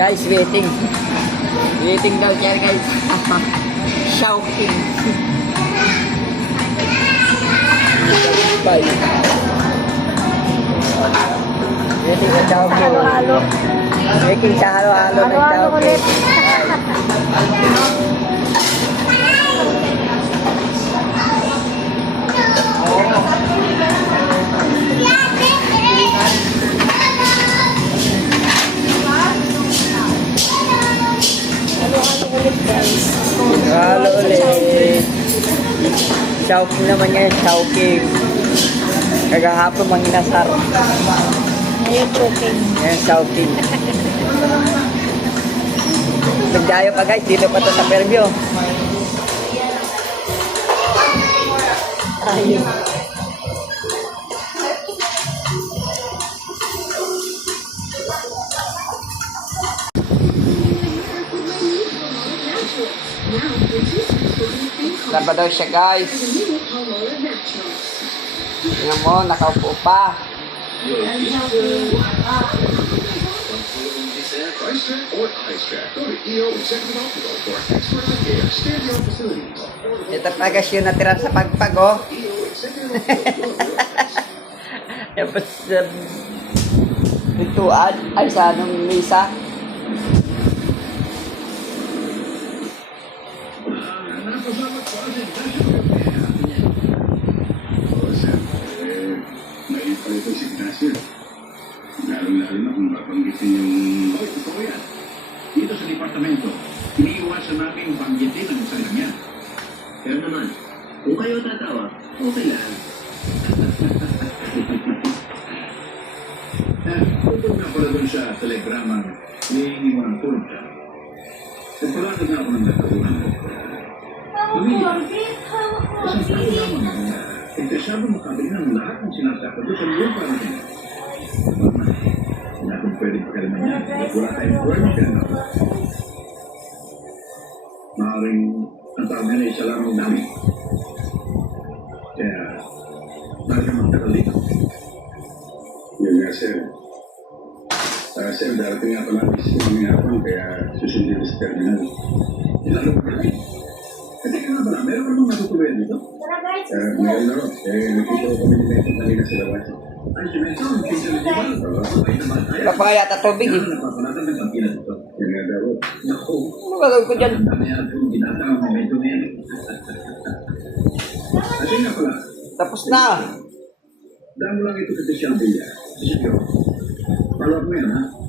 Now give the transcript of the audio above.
Guys, waiting. Waiting daw siya, guys. Shouting. Bye. Waiting sa Chowking. Halo-halo. Waiting sa halo-halo ng Halo-halo Chowking. ulit. Halo-halo ulit, guys. Halo ulit. Chowking naman ngayon, Chowking. Kagahapon manginasar. Ngayon, cooking. Ngayon, Chowking. Nagdayo pa guys, dito pa to sa Fairview. Ayun. Laba daw siya guys. Tingnan mo, nakaupo pa. Ito pa guys yung natira sa pagpag oh. Tapos bituan ay sa anong misa. Ito si Ignacio. Lalo-lalo na kung mapanggitin yung... Oh, totoo yan. Dito sa departamento, iniiwasan namin banggitin ang sarili niya. Pero naman, kung kayo tatawa, okay lang. Tungkol nga pala dun sa telegramang hihingi mo ng tulong ka. Nagpalatag na ako ng nagkakunan mo. Isang tao lamang na interesado makabili ng lahat ng sinasakot doon sa lupa natin. Hindi natin pwedeng pagkaliman yan. Wala tayong pwedeng kailangan. Maaaring ang tao na isa lang ang dami. Kaya, talaga magtagal dito. Yun nga, sir. Sir, darating nga pala ang isip ng hapon, kaya susundin sa terminal. Ilalong pa rin. Kasi ka nga pala, meron ka bang natutuloy dito? Meron na rin. Nakita ko kami ni Benson kanina sa labas. Ay, si Benson, kinsa na di ba? Ay naman. Wala pa kaya tatubig eh. Napapanatan ng pagkina dito. Yan nga daw. Naku. Ano gagawin ko dyan? Ang dami yan kung ginatang ang momento na yan. Kasi nga pala, Tapos na. dahil mo lang ito sa Tishan Villa. Sige, follow up mo yan, ha?